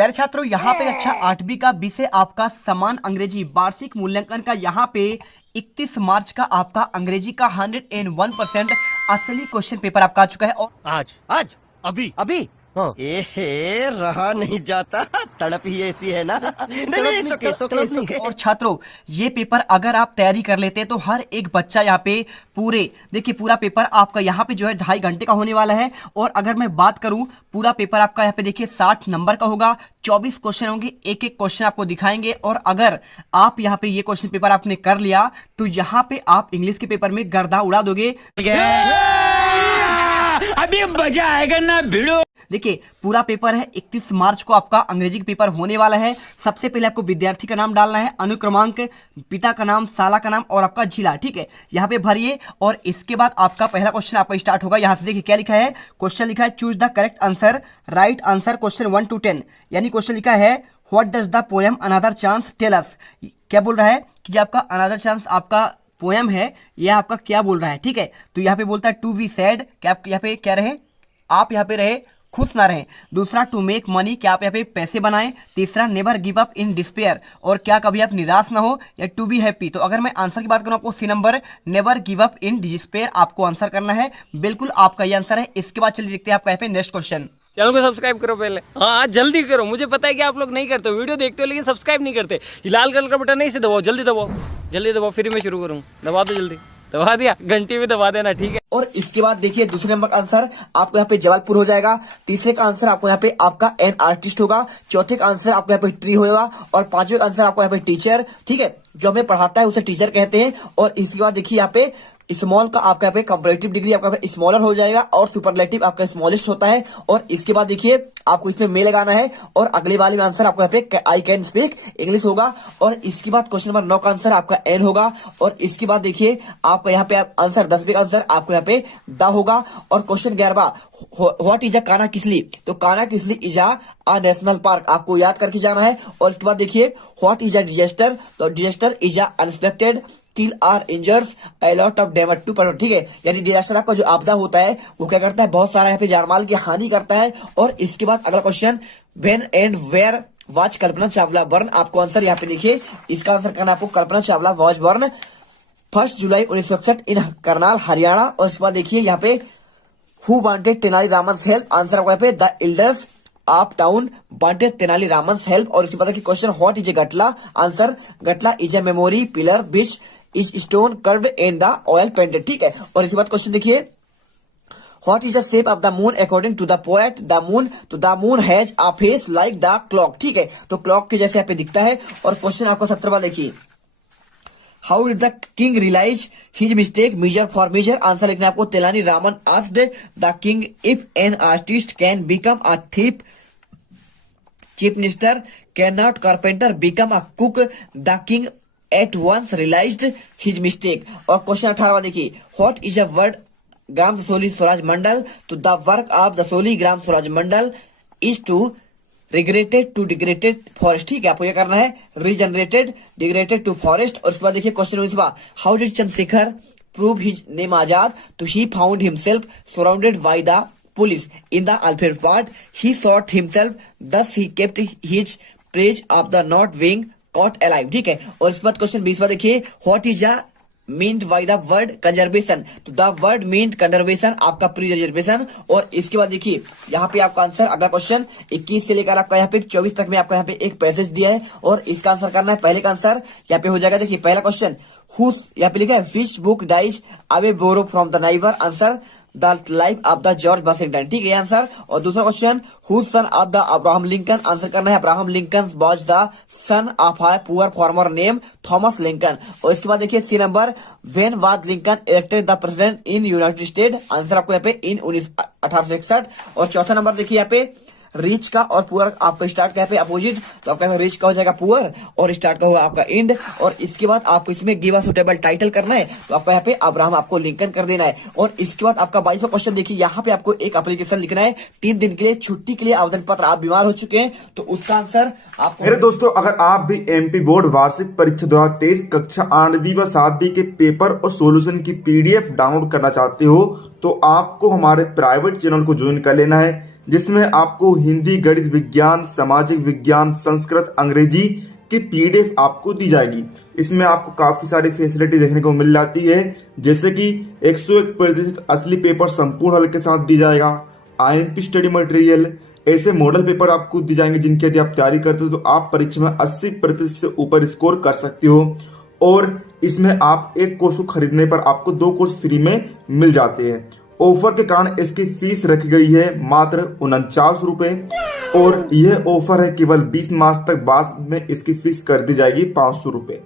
प्यारे छात्रों, यहाँ पे कक्षा 8वीं का विषय आपका समान अंग्रेजी वार्षिक मूल्यांकन का यहाँ पे 31 मार्च का आपका अंग्रेजी का 101% असली क्वेश्चन पेपर आपका आ चुका है। और आज आज अभी अभी हाँ। रहा नहीं जाता, तड़प ही ऐसी है ना। नहीं, सोके। और छात्रों, ये पेपर अगर आप तैयारी कर लेते हैं तो हर एक बच्चा यहाँ पे पूरा पेपर आपका यहाँ पे जो है 2.5 घंटे का होने वाला है। और अगर मैं बात करूं, पूरा पेपर आपका यहाँ पे देखिए 60 नंबर का होगा, 24 क्वेश्चन होंगे, एक एक क्वेश्चन आपको दिखाएंगे। और अगर आप यहाँ पे ये क्वेश्चन पेपर आपने कर लिया तो यहाँ पे आप इंग्लिश के पेपर में गर्दा उड़ा दोगे। अभी मजा आएगा ना भिड़ो। देखिए, पूरा पेपर है 31 मार्च को आपका अंग्रेजी का पेपर होने वाला है। सबसे पहले आपको विद्यार्थी का नाम डालना है, अनुक्रमांक, पिता का नाम, साला का नाम और आपका जिला, ठीक है, यहाँ पे भरिए। और इसके बाद आपका पहला क्वेश्चन आपका स्टार्ट होगा। यहाँ से देखिए क्या लिखा है, क्वेश्चन लिखा है choose the correct answer, write answer question 1 to 10। यानी क्वेश्चन लिखा है what does the poem another chance tell us. क्या बोल रहा है कि आपका अनदर चांस आपका पोएम है, यह आपका क्या बोल रहा है, ठीक है। तो यहाँ पे बोलता है टू बी सैड, क्या आप यहाँ पे क्या रहे, आप यहाँ पे रहे खुश ना रहें। दूसरा टू मेक मनी, क्या आप यहाँ पे पैसे बनाएं। तीसरा never give up in despair, और क्या कभी आप निराश ना हो। या टू बी हैप्पी, तो अगर मैं आंसर की बात करूं आपको C number, never give up in despair आपको आंसर करना है। बिल्कुल आपका ये आंसर है। इसके बाद चलिए देखते हैं आपका यहाँ पे नेक्स्ट क्वेश्चन। चैनल को सब्सक्राइब करो पहले, हाँ जल्दी करो। मुझे पता है कि आप लोग नहीं करते हो, वीडियो देखते हो लेकिन सब्सक्राइब नहीं करते। ये लाल कलर का बटन नहीं से दबाओ, जल्दी दबाओ, फिर मैं शुरू करूँ। दबा दो जल्दी, दबा दिया, घंटी भी दबा देना, ठीक है। और इसके बाद देखिए दूसरे नंबर का आंसर आपको यहाँ पे जबलपुर हो जाएगा। तीसरे का आंसर आपको यहाँ पे आपका एन आर्टिस्ट होगा। चौथे का आंसर आपको यहाँ पे ट्री होगा। और पांचवे का आंसर आपको यहाँ पे टीचर, ठीक है, जो हमें पढ़ाता है उसे टीचर कहते हैं। और इसके बाद देखिए यहाँ पे स्मॉल का आपका यहाँ पे कंपैरेटिव डिग्री आपका स्मॉलर हो जाएगा और सुपरलेटिव आपका स्मॉलेस्ट होता है। और इसके बाद देखिए आपको इसमें में लगाना है। और अगले वाले में आंसर आपको यहाँ पे आई कैन स्पीक इंग्लिश होगा। और इसके बाद क्वेश्चन नंबर 9 का आंसर आपका एन होगा। और इसके बाद देखिए आपका यहाँ पे आंसर 10वें का आंसर आपको यहाँ पे द होगा। और question 11 what is a Kanha Kisli, तो Kanha Kisli is a national park आपको याद करके जाना है। और इसके बाद देखिए व्हाट इज अ डिजास्टर, तो disaster is a unexpected kill or injures a lot of damage to person, ठीक है। यानी डिजास्टर आपका जो आपदा होता है वो क्या करता है, बहुत सारा यहाँ पे जानमाल की हानि करता है। और इसके बाद अगला question when and where was Kalpana Chawla born, आपको आंसर यहाँ पे देखिए, इसका आंसर करना आपको Kalpana Chawla was born 1 July 1961 in Karnal Haryana. और इसके बाद देखिए यहाँ पे who wanted Tenali Raman help, answer आपको यहाँ पे the elders of town wanted Tenali Raman help. और इसके बाद question what is a gatla, answer gatla is a memory pillar which is stone curved and the oil painted, ठीक है। और इसके बाद क्वेश्चन देखिए what is the shape of the moon according to the poet the moon, तो the moon has a face like the clock, ठीक है, तो क्लॉक के जैसे यहाँ पे दिखता है। और क्वेश्चन आपको 17वां देखिए how did the king realise his mistake major for major, answer लिखना है आपको Tenali Raman asked the king if an artist can become a thief, chief minister can not carpenter become a cook, the king at once realised his mistake. और question 18वां देखिए what is a word Gram Dasholi Swaraj Mandal, तो the work of Dasholi Gram Swaraj Mandal is to regretted to degraded forest, ठीक है, आपको ये करना है रीजनरेटेड डिग्रेटेड टू फॉरेस्ट। और उसके बाद देखिए क्वेश्चन 19वां how did Chandrashekhar prove his name Azad, तो he found himself surrounded by the police in the अल्फेड park, he shot himself thus he kept his pledge of the not being caught alive, ठीक है। और इसके बाद क्वेश्चन 20वां देखिए what is a meant by the word conservation, तो the word meant conservation आपका प्री रिजर्वेशन। और इसके बाद देखिए यहाँ पे आपका आंसर अगला क्वेश्चन 21 से लेकर आपका यहाँ पे 24 तक में आपका यहाँ पे एक पैसेज दिया है और इसका आंसर करना है। पहले का आंसर यहाँ पे हो जाएगा, देखिए पहला क्वेश्चन हुस, यहाँ पे लिखा है which book dies away borrow from the neighbour, answer the life of the George Washington, ठीक है आंसर। और दूसरा question who son of the Abraham Lincoln, answer करना है Abraham Lincoln was the son of a poor farmer name Thomas Lincoln. और इसके बाद देखिए C number when was Lincoln elected the president in United State, answer आपको यहाँ पे इन 1861। और चौथा नंबर देखिए यहाँ पे रिच का और पुअर आपका स्टार्ट का पे अपोजिट, तो आपका रिच का हो जाएगा पुअर और स्टार्ट का होगा आपका इंड। और इसके बाद आपको इसमें गिव अ सुटेबल टाइटल करना है, तो आपका यहाँ पे अब्राहम आपको लिंकन कर देना है। और इसके बाद आपका 22वां क्वेश्चन देखिए यहाँ पे आपको एक एप्लीकेशन लिखना है 3 दिन के लिए छुट्टी के लिए आवेदन पत्र, आप बीमार हो चुके हैं तो उसका आंसर आपको। मेरे दोस्तों, अगर आप भी एमपी बोर्ड वार्षिक परीक्षा 2023 कक्षा 8वीं व 7वीं के पेपर और सॉल्यूशन की पीडीएफ डाउनलोड करना चाहते हो तो आपको हमारे प्राइवेट चैनल को ज्वाइन कर लेना है। जिसमें आपको हिंदी, गणित, विज्ञान, सामाजिक विज्ञान, संस्कृत, अंग्रेजी की पीडीएफ आपको दी जाएगी। इसमें आपको काफी सारी फैसिलिटी देखने को मिल जाती है, जैसे कि 101% असली पेपर संपूर्ण हल के साथ दी जाएगा, आईएमपी स्टडी मटेरियल, ऐसे मॉडल पेपर आपको दी जाएंगे जिनकी यदि आप तैयारी करते हो तो आप परीक्षा में 80% से ऊपर स्कोर कर सकते हो। और इसमें आप एक कोर्स को खरीदने पर आपको 2 कोर्स फ्री में मिल जाते हैं। ऑफर के कारण इसकी फीस रखी गई है मात्र 49 रुपए, और यह ऑफर है केवल 20 मार्च तक, बाद में इसकी फीस कर दी जाएगी 500 रुपए।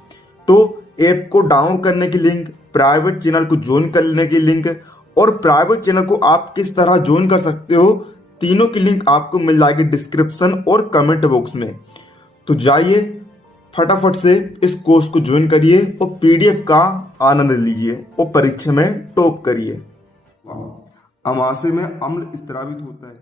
तो ऐप को डाउनलोड करने की लिंक, प्राइवेट चैनल को ज्वाइन करने की लिंक और प्राइवेट चैनल को आप किस तरह ज्वाइन कर सकते हो, तीनों की लिंक आपको मिल जाएगी डिस्क्रिप्शन और कमेंट बॉक्स में। तो जाइए फटाफट से इस कोर्स को ज्वाइन करिए और पीडीएफ का आनंद लीजिए और परीक्षा में टॉप करिए। अमाशय में अम्ल स्रावित होता है।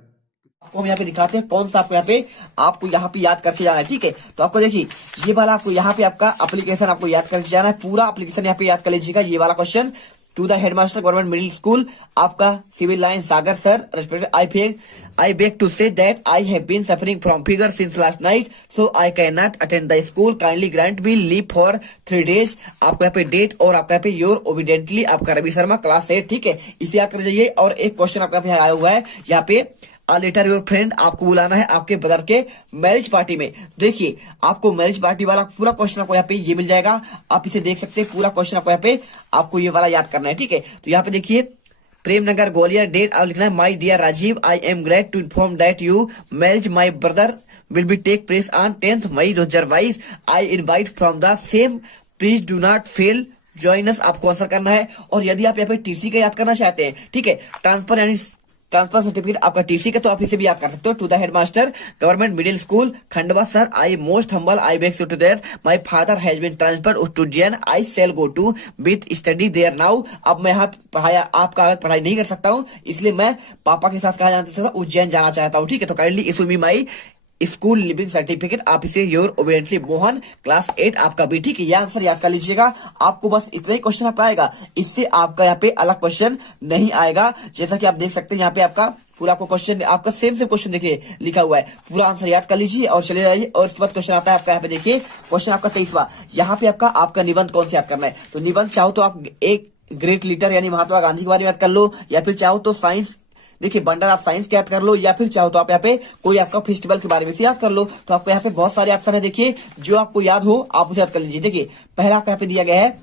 आपको हम यहाँ पे दिखाते हैं कौन सा आपको यहाँ पे याद करके जाना है। ठीक है, तो आपको देखिए ये वाला आपको यहाँ पे आपका एप्लीकेशन आपको याद करके जाना है। पूरा एप्लीकेशन यहाँ पे याद कर लीजिएगा। ये वाला question to the headmaster government middle school, आपका civil line Sagar sir, respected I beg to say that I have been suffering from fever since last night, so I cannot attend the school. Kindly grant me leave for 3 days. आपको यहाँ पे date और आपका यहाँ पे your obediently आपका Ravi Sharma class 8। ठीक है, इसे याद कर जाइए। और एक क्वेश्चन आपका यहाँ पे आया हुआ है, यहाँ पे लेटर योर फ्रेंड, आपको बुलाना है आपके ब्रदर के मैरिज पार्टी में। देखिए आपको मैरिज पार्टी वाला पूरा क्वेश्चन आपको यहाँ पे ये मिल जाएगा, आप इसे देख सकते हैं। पूरा क्वेश्चन आपको यहाँ पे आपको ये वाला याद करना है। ठीक है, तो यहाँ पे देखिए प्रेमनगर ग्वालियर, डेट आप लिखना है my dear Rajiv, I am glad to inform that you marriage my brother will be take place on 10th May 2022। I invite from the same, please do not fail join us, आपको answer करना है। और यदि आप यहाँ पे TC का याद करना चाहते हैं, ठीक है, ट्रांसफर यानी ट्रांसफर सर्टिफिकेट आपका टीसी का, तो आप इसे भी याद कर सकते हो। To the headmaster government middle school Khandwa sir, I most humble, I beg to that my father has been transferred to Ujjain, I shall go to with study there now. अब मैं यहाँ आपका पढ़ाई नहीं कर सकता हूँ, इसलिए मैं पापा के साथ कहा जाता था उज्जैन जाना चाहता हूँ। ठीक है, तो kindly issue me my school leaving certificate, आप इसे योर ओबिडेंटली मोहन क्लास 8 आपका भी। ठीक है, यह आंसर याद कर लीजिएगा। आपको बस इतना ही क्वेश्चन आपका आएगा, इससे आपका यहाँ पे अलग क्वेश्चन नहीं आएगा। जैसा कि आप देख सकते हैं यहाँ पे आपका पूरा आपको क्वेश्चन, आपका सेम क्वेश्चन देखिए लिखा हुआ है, पूरा आंसर याद कर लीजिए और चले जाइए। और इसके बाद क्वेश्चन आता है आपका यहाँ पे देखिए, क्वेश्चन आपका 23वां, यहाँ पे आपका निबंध कौन सा याद करना है। तो निबंध चाहो तो आप एक ग्रेट लीडर यानी महात्मा गांधी के बारे में याद कर लो, या फिर चाहो तो साइंस, देखिए बंडर आप साइंस के याद कर लो, या फिर चाहो तो आप यहाँ पे कोई आपका फेस्टिवल के बारे में से याद कर लो। तो आपको यहाँ पे बहुत सारे ऑप्शन है, देखिए जो आपको याद हो आप उसे याद कर लीजिए। देखिए पहला आपको यहाँ पे दिया गया है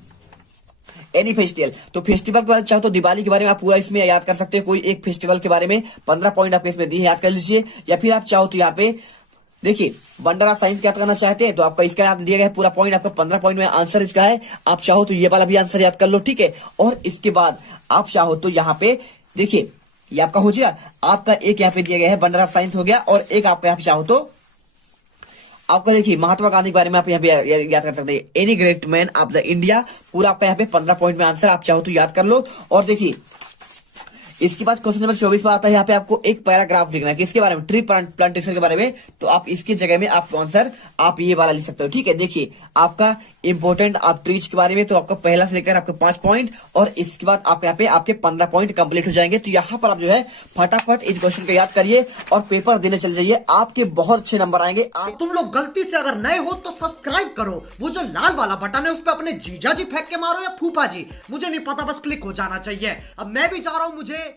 एनी फेस्टिवल, तो फेस्टिवल के बारे में चाहो तो दिवाली के बारे में आप पूरा इसमें याद कर सकते हो, कोई एक फेस्टिवल के बारे में 15 पॉइंट आपके इसमें दिए, याद कर लीजिए। या फिर आप चाहो तो यहाँ पे देखिए वंडर ऑफ साइंस याद करना चाहते हैं तो आपका इसका याद दिया गया है पूरा पॉइंट, आपका 15 पॉइंट में आंसर इसका है। आप चाहो तो ये वाला भी आंसर याद कर लो। ठीक है, और इसके बाद आप चाहो तो यहाँ पे देखिए ये आपका हो गया, आपका एक यहाँ पे दिया गया है वंडर ऑफ साइंस हो गया, और एक आपका यहाँ पे चाहो तो आपका देखिए महात्मा गांधी के बारे में आप यहाँ पे याद कर सकते हैं, any great man of the India, पूरा आपका यहाँ पे 15 पॉइंट में आंसर, आप चाहो तो याद कर लो। और देखिए इसके बाद क्वेश्चन नंबर 24 में आता है, यहाँ पे आपको एक पैराग्राफ लिखना है किसके बारे में, ट्री प्लांटेशन के बारे में। तो आप इसकी जगह में आपको आंसर आप ये वाला लिख सकते हो। ठीक है, देखिए आपका इंपोर्टेंट आप ट्रीज के बारे में, तो आपका पहला से लेकर आपके 5 पॉइंट, और इसके बाद आप यहाँ पे आपके 15 पॉइंट कंप्लीट हो जाएंगे। तो यहाँ पर आप जो है फटाफट इस क्वेश्चन को याद करिए और पेपर देने चल जाइए, आपके बहुत अच्छे नंबर आएंगे। तुम लोग गलती से अगर नए हो तो सब्सक्राइब करो, वो जो लाल वाला बटन है उस पर अपने जीजा जी फेंक के मारो या फूफा जी, मुझे नहीं पता, बस क्लिक हो जाना चाहिए। अब मैं भी जा रहा हूं, मुझे